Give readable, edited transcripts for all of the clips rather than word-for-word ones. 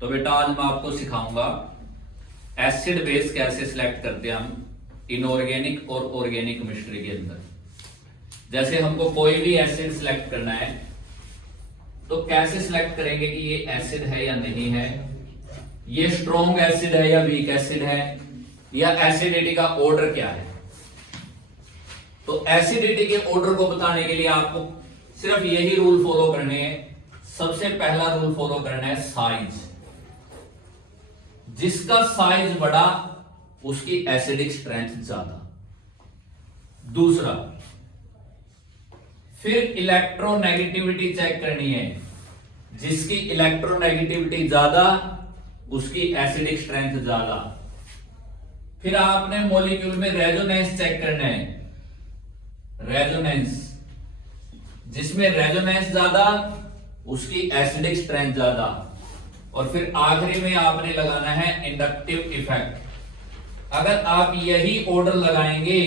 तो बेटा आज मैं आपको सिखाऊंगा एसिड बेस कैसे सिलेक्ट करते हैं हम इनऑर्गेनिक और ऑर्गेनिक केमिस्ट्री के अंदर। जैसे हमको कोई भी एसिड सिलेक्ट करना है तो कैसे सिलेक्ट करेंगे कि ये एसिड है या नहीं है, ये स्ट्रॉन्ग एसिड है या वीक एसिड है, या एसिडिटी का ऑर्डर क्या है। तो एसिडिटी के ऑर्डर को बताने के लिए आपको सिर्फ यही रूल फॉलो करने हैं। सबसे पहला रूल फॉलो करना है साइज। जिसका साइज बड़ा उसकी एसिडिक स्ट्रेंथ ज्यादा। दूसरा, फिर इलेक्ट्रोनेगेटिविटी चेक करनी है। जिसकी इलेक्ट्रोनेगेटिविटी ज्यादा उसकी एसिडिक स्ट्रेंथ ज्यादा। फिर आपने मॉलिक्यूल में रेजोनेंस चेक करना है। रेजोनेंस, जिसमें रेजोनेंस ज्यादा उसकी एसिडिक स्ट्रेंथ ज्यादा। और फिर आखिरी में आपने लगाना है इंडक्टिव इफेक्ट। अगर आप यही ऑर्डर लगाएंगे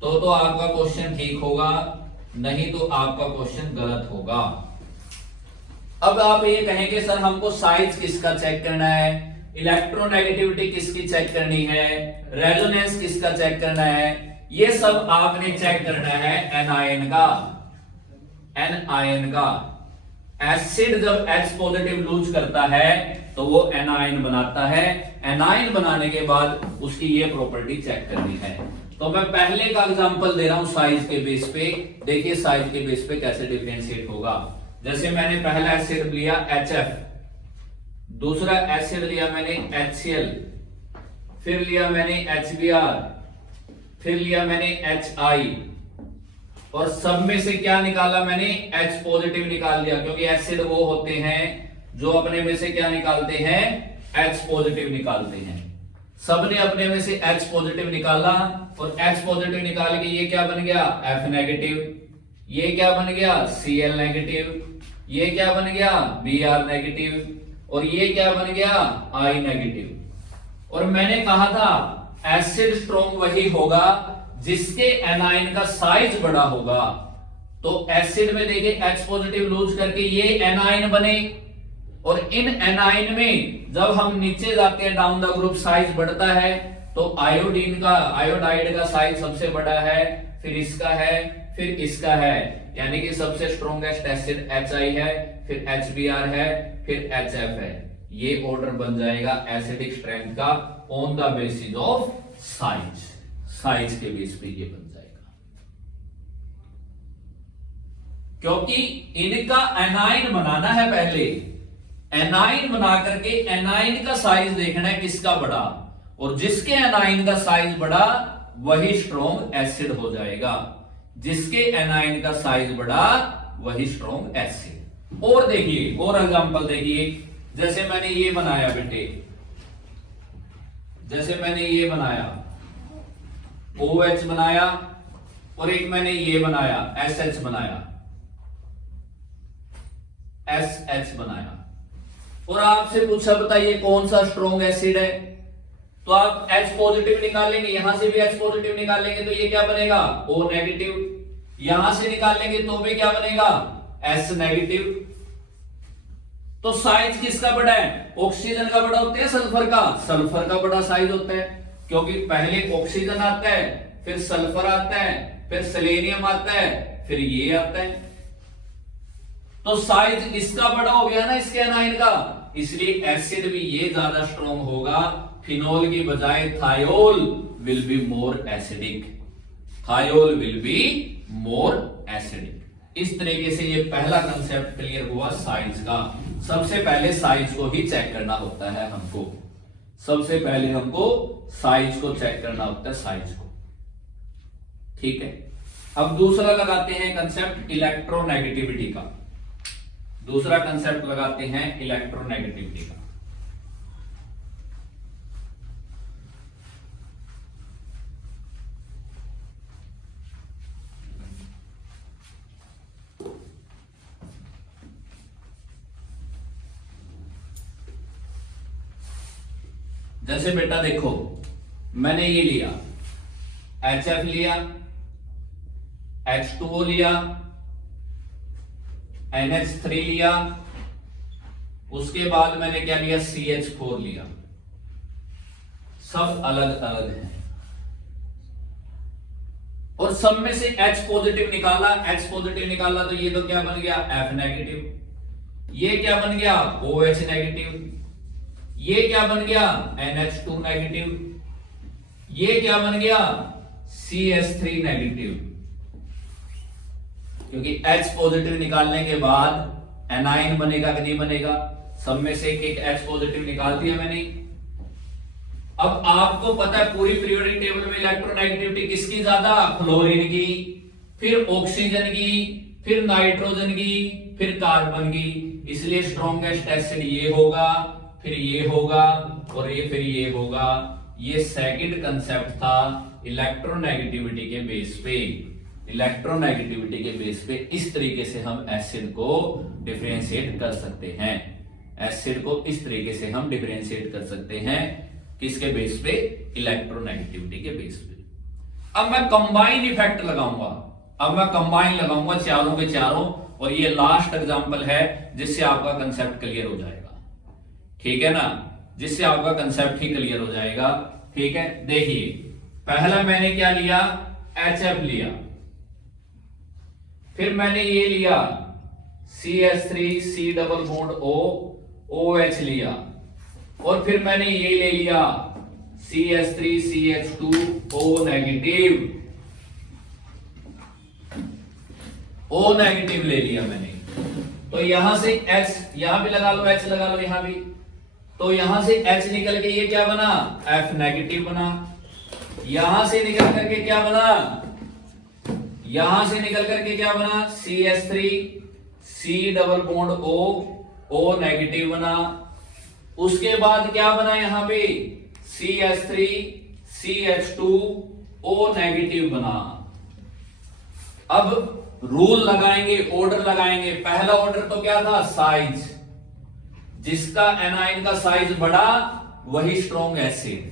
तो आपका क्वेश्चन ठीक होगा, नहीं तो आपका क्वेश्चन गलत होगा। अब आप ये कहेंगे सर हमको साइज किसका चेक करना है, इलेक्ट्रोनेगेटिविटी किसकी चेक करनी है, रेजोनेंस किसका चेक करना है। ये सब आपने चेक करना है एनायन का। एनायन का एसिड जब H पॉजिटिव लूज करता है तो वो एनायन बनाता है। एनायन बनाने के बाद उसकी ये प्रॉपर्टी चेक करनी है। तो मैं पहले का एग्जांपल दे रहा हूं साइज के बेस पे। देखिए साइज के बेस पे कैसे डिफरेंशिएट होगा। जैसे मैंने पहला एसिड लिया HF, दूसरा एसिड लिया मैंने HCl, फिर लिया मैंने HBr, फिर लिया मैंने HI, और सब में से क्या निकाला मैंने, H पॉजिटिव निकाल दिया। क्योंकि एसिड वो होते हैं जो अपने में से क्या निकालते हैं, H पॉजिटिव निकालते हैं। सबने अपने में से H पॉजिटिव निकाला और H पॉजिटिव निकाल के ये क्या बन गया, F नेगेटिव, ये क्या बन गया, Cl नेगेटिव, ये क्या बन गया, Br नेगेटिव, और ये क्या बन गया, I नेगेटिव। और मैंने कहा था एसिड स्ट्रॉन्ग वही होगा जिसके एनायन का साइज बड़ा होगा। तो एसिड में देखिए H पॉजिटिव लूज करके ये एनायन बने, और इन एनायन में जब हम नीचे जाते हैं डाउन द ग्रुप साइज बढ़ता है। तो आयोडीन का, आयोडाइड का साइज सबसे बड़ा है, फिर इसका है, फिर इसका है। यानी कि सबसे स्ट्रॉन्गेस्ट एसिड HI है, फिर HBr है, फिर HF है। ये ऑर्डर बन जाएगा एसिडिक स्ट्रेंथ का on the basis of size. Size के बेस पे ये बन जाएगा, क्योंकि इनका एनायन बनाना है पहले। एनायन बना करके एनायन का साइज देखना है किसका बड़ा, और जिसके एनायन का साइज बड़ा वही स्ट्रॉन्ग एसिड हो जाएगा। जिसके एनायन का साइज बड़ा वही स्ट्रॉन्ग एसिड। और देखिए और एग्जांपल देखिए। जैसे मैंने ये बनाया बेटे, जैसे मैंने ये बनाया OH बनाया, और एक मैंने ये बनाया SH बनाया, SH बनाया, और आपसे पूछा बताइए कौन सा स्ट्रॉन्ग एसिड है। तो आप H पॉजिटिव निकालेंगे, यहां से भी H पॉजिटिव निकालेंगे तो ये क्या बनेगा, O नेगेटिव। यहां से निकालेंगे तो भी क्या बनेगा, S नेगेटिव। तो साइज किसका बड़ा है, ऑक्सीजन का बड़ा होता है सल्फर का। सल्फर का बड़ा साइज होता है, क्योंकि पहले ऑक्सीजन आता है, फिर सल्फर आता है, फिर सेलेनियम आता है, फिर ये आता है। तो साइज इसका बड़ा हो गया ना इसके एनायन का, इसलिए एसिड भी ये ज्यादा स्ट्रॉन्ग होगा। फिनोल की बजाय thiol will be more acidic. Thiol will be more acidic. इस तरीके से ये पहला कंसेप्ट क्लियर हुआ साइज का। सबसे पहले साइज को ही चेक करना होता है हमको। सबसे पहले हमको साइज को चेक करना होता है, साइज को। ठीक है, अब दूसरा लगाते हैं कंसेप्ट इलेक्ट्रोनेगेटिविटी का। दूसरा कंसेप्ट लगाते हैं इलेक्ट्रोनेगेटिविटी का। जैसे बेटा देखो मैंने ये लिया HF लिया, H2O लिया, NH3 लिया, उसके बाद मैंने क्या लिया, CH4 लिया। सब अलग अलग हैं और सब में से H पॉजिटिव निकाला, H पॉजिटिव निकाला तो ये तो क्या बन गया, F नेगेटिव। ये क्या बन गया, OH नेगेटिव। ये क्या बन गया, NH2 नेगेटिव। ये क्या बन गया, CH3 नेगेटिव। क्योंकि H पॉजिटिव निकालने के बाद एनाइन बनेगा कि नहीं बनेगा, सब में से एक H पॉजिटिव निकाल दिया मैंने। अब आपको पता है पूरी पीरियोडिक टेबल में इलेक्ट्रोनेगेटिविटी किसकी ज्यादा, फ्लोरीन की, फिर ऑक्सीजन की, फिर नाइट्रोजन की, फिर कार्बन की। इसलिए स्ट्रॉन्गेस्ट एसिड ये होगा, फिर ये होगा और ये फिर ये होगा। ये सेकंड कंसेप्ट था इलेक्ट्रोनेगेटिविटी के बेस पे। इलेक्ट्रोनेगेटिविटी के बेस पे इस तरीके से हम एसिड को डिफरेंशिएट कर सकते हैं। एसिड को इस तरीके से हम डिफरेंशिएट कर सकते हैं, किसके बेस पे, इलेक्ट्रोनेगेटिविटी के बेस पे। अब मैं कंबाइन इफेक्ट लगाऊंगा, अब मैं कंबाइन लगाऊंगा चारों के चारों, और ये लास्ट एग्जांपल है जिससे आपका कंसेप्ट क्लियर हो जाएगा। ठीक है ना, जिससे आपका कंसेप्ट ही क्लियर हो जाएगा। ठीक है, देखिए पहला मैंने क्या लिया, HF लिया, फिर मैंने ये लिया CH3 C double bond O OH लिया, और फिर मैंने ये ले लिया CH3 CH2 O negative, O negative ले लिया मैंने। तो यहां से H, यहां भी लगा लो, H लगा लो यहां भी, तो यहां से H निकल के ये क्या बना, F नेगेटिव बना। यहां से निकल करके क्या बना, यहां से निकल करके क्या बना, CH3 C double bond O negative बना। उसके बाद क्या बना यहां पे, CH3 CH2 O नेगेटिव बना। अब रूल लगाएंगे, ऑर्डर लगाएंगे। पहला ऑर्डर तो क्या था, साइज, जिसका एनाइन का साइज बड़ा वही स्ट्रॉन्ग एसिड।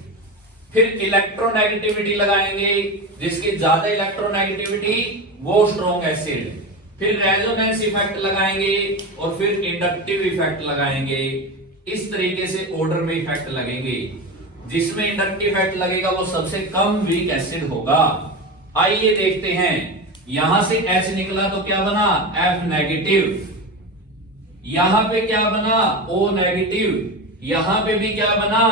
फिर इलेक्ट्रोनेगेटिविटी लगाएंगे, जिसकी ज्यादा इलेक्ट्रोनेगेटिविटी वो स्ट्रॉन्ग एसिड। फिर रेजोनेंस इफेक्ट लगाएंगे और फिर इंडक्टिव इफेक्ट लगाएंगे। इस तरीके से ऑर्डर में इफेक्ट लगेंगे। जिसमें इंडक्टिव इफेक्ट लगेगा वो सबसे कम वीक एसिड होगा। आइए देखते हैं, यहां से H निकला तो क्या बना, F नेगेटिव। यहां पे क्या बना, O नेगेटिव। यहां पे भी क्या बना,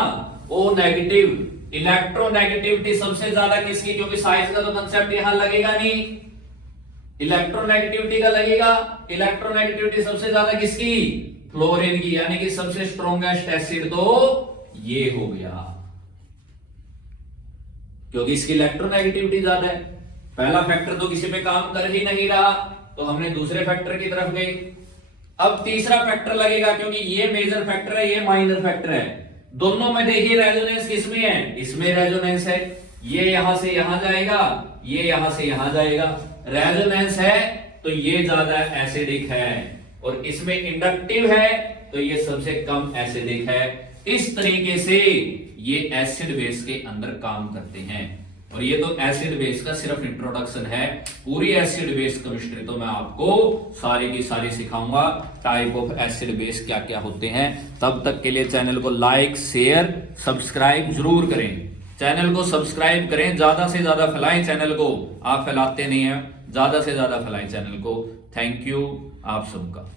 O नेगेटिव। इलेक्ट्रोनेगेटिविटी सबसे ज्यादा किसकी, क्योंकि साइज का तो कंसेप्ट यहां लगेगा नहीं, इलेक्ट्रोनेगेटिविटी का लगेगा। इलेक्ट्रोनेगेटिविटी सबसे ज्यादा किसकी, फ्लोरीन की, यानी कि सबसे स्ट्रॉन्गेस्ट एसिड तो ये हो गया, क्योंकि इसकी इलेक्ट्रोनेगेटिविटी ज्यादा है। पहला फैक्टर तो किसी पे काम कर ही नहीं रहा, तो हमने दूसरे फैक्टर की तरफ गए। अब तीसरा फैक्टर लगेगा, क्योंकि ये मेजर फैक्टर है, ये माइनर फैक्टर है। दोनों में देखिए रेजोनेंस किसमें है, इसमें रेजोनेंस है। ये यहां से यहां जाएगा, ये यहां से यहां जाएगा। रेजोनेंस है तो ये ज्यादा एसिडिक है, और इसमें इंडक्टिव है तो ये सबसे कम एसिडिक है। इस तरीके से ये एसिड बेस के अंदर काम करते हैं। और ये तो एसिड बेस का सिर्फ इंट्रोडक्शन है। पूरी एसिड बेस केमिस्ट्री तो मैं आपको सारी की सारी सिखाऊंगा, टाइप ऑफ एसिड बेस क्या क्या होते हैं। तब तक के लिए चैनल को लाइक शेयर सब्सक्राइब जरूर करें। चैनल को सब्सक्राइब करें, ज्यादा से ज्यादा फैलाएं चैनल को। आप फैलाते नहीं हैं, ज्यादा से ज्यादा फैलाएं चैनल को। थैंक यू आप सबका।